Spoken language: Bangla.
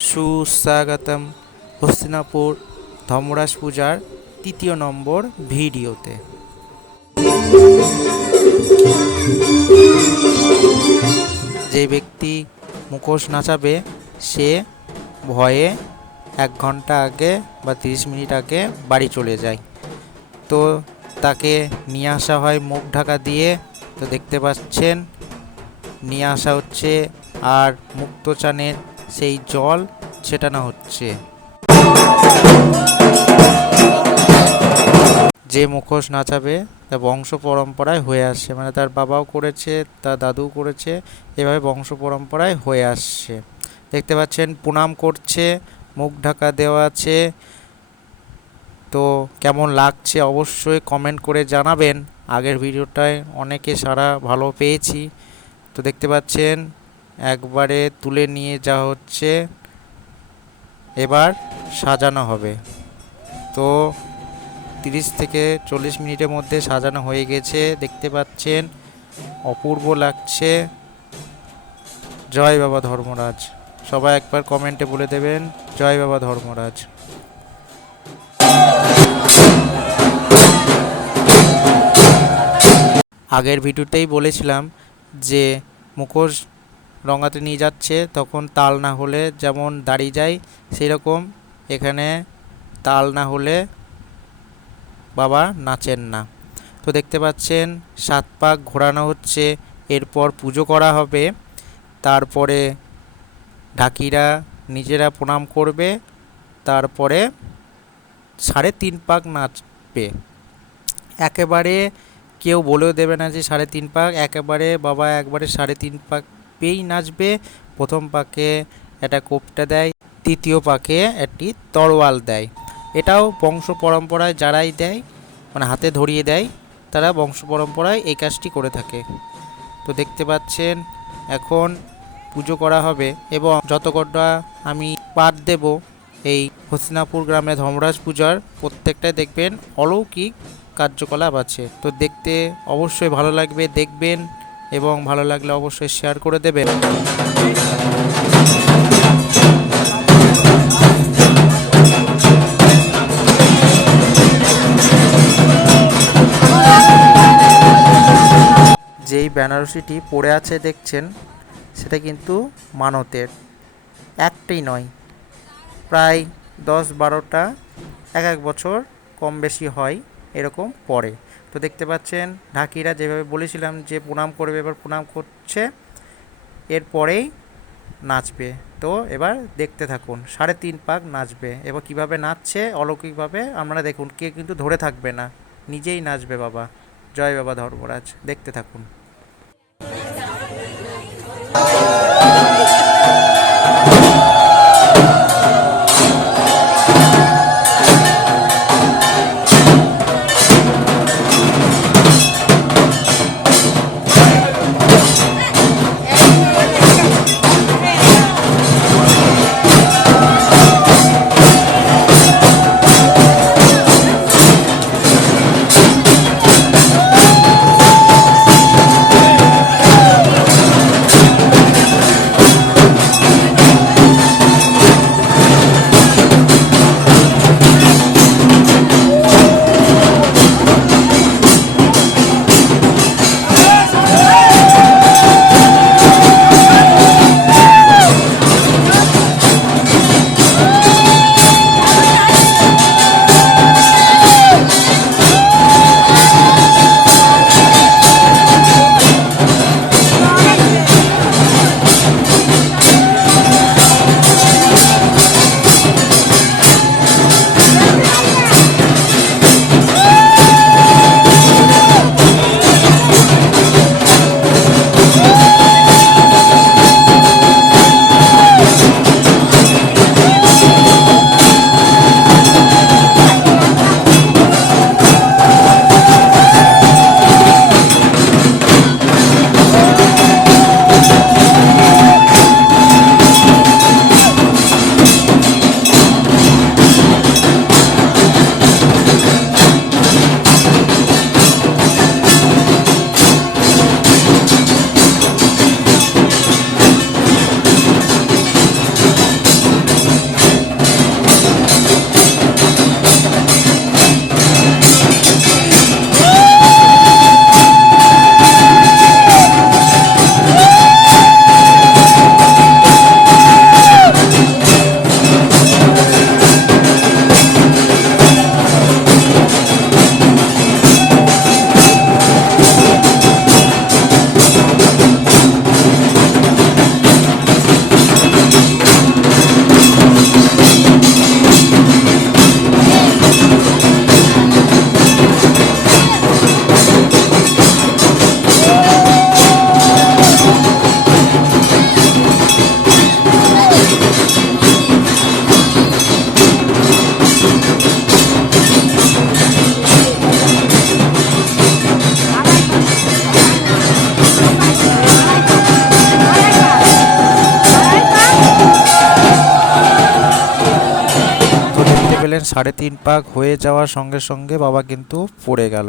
সুস্বাগতম হস্তিনাপুর ধর্মরাজ পূজার তৃতীয় নম্বর ভিডিওতে। যে ব্যক্তি মুখোশ নাচাবে, সে ভয়ে এক ঘণ্টা আগে বা তিরিশ মিনিট আগে বাড়ি চলে যায়। তো তাকে নিয়ে আসা হয় মুখ ঢাকা দিয়ে। তো দেখতে পাচ্ছেন, নিয়ে আসা হচ্ছে আর মুক্তচানের সেই জল ছেটানো হচ্ছে। যে মুখোশ নাচাবে তা বংশ পরম্পরায় হয়ে আসছে। মানে তার বাবাও করেছে, তার দাদুও করেছে, এভাবে বংশ পরম্পরায় হয়ে আসছে। দেখতে পাচ্ছেন প্রণাম করছে, মুখ ঢাকা দেওয়া আছে। তো কেমন লাগছে অবশ্যই কমেন্ট করে জানাবেন। আগের ভিডিওটায় অনেকে সারা ভালো পেয়েছি। তো দেখতে পাচ্ছেন একবারে তুলে নিয়ে যাওয়া হচ্ছে, এবার সাজানো হবে। তো তিরিশ থেকে চল্লিশ মিনিটের মধ্যে সাজানো হয়ে গেছে, দেখতে পাচ্ছেন, অপূর্ব লাগছে। জয় বাবা ধর্মরাজ। সবাই একবার কমেন্টে বলে দেবেন, জয় বাবা ধর্মরাজ। আগের ভিডিওতেই বলেছিলাম যে মুখোশ রঙাতে নিয়ে যাচ্ছে, তখন তাল না হলে যেমন দাঁড়িয়ে যায় সেই রকম এখানে তাল না হলে বাবা নাচেন না। তো দেখতে পাচ্ছেন, সাত পাক ঘোরানো হচ্ছে, এরপর পুজো করা হবে, তারপরে ঢাকিরা নিজেরা প্রণাম করবে, তারপরে সাড়ে তিন পাক নাচবে। একেবারে কেউ বলেও দেবে না যে সাড়ে তিন পাক, একেবারে বাবা একবারে সাড়ে তিন পাক পেয়েই নাচবে। প্রথম পাকে একটা কোপটা দেয়, তৃতীয় পাকে একটি তরোয়াল দেয়। এটাও বংশ পরম্পরায় যারাই দেয় মানে হাতে ধরিয়ে দেয়, তারা বংশ পরম্পরায় এই কাজটি করে থাকে। তো দেখতে পাচ্ছেন, এখন পুজো করা হবে এবং যত কটা আমি পাঠ দেব এই হসিনাপুর গ্রামে ধর্মরাজ পূজার, প্রত্যেকটাই দেখবেন অলৌকিক কার্যকলাপ আছে। তো দেখতে অবশ্যই ভালো লাগবে, দেখবেন এবং ভালো লাগলে অবশ্যই শেয়ার করে দেবেন। যেই বেনারসিটি পড়ে আছে দেখছেন, সেটা কিন্তু মানতের। একটাই নয়, প্রায় দশ বারোটা এক এক বছর কম বেশি হয়। এরকম পড়ে। তো দেখতে পাচ্ছেন, ঢাকিরা যেভাবে বলেছিলাম যে প্রণাম করবে, এবার প্রণাম করছে এরপরেই নাচবে। তো এবার দেখতে থাকুন, সাড়ে তিন পাক নাচবে। এবার কীভাবে নাচছে, অলৌকিকভাবে আপনারা দেখুন কে কিন্তু ধরে থাকবে না। নিজেই নাচবে বাবা। জয় বাবা ধর্মরাজ। দেখতে থাকুন। সাড়ে তিন পাক হয়ে যাওয়ার সঙ্গে সঙ্গে বাবা কিন্তু পড়ে গেল।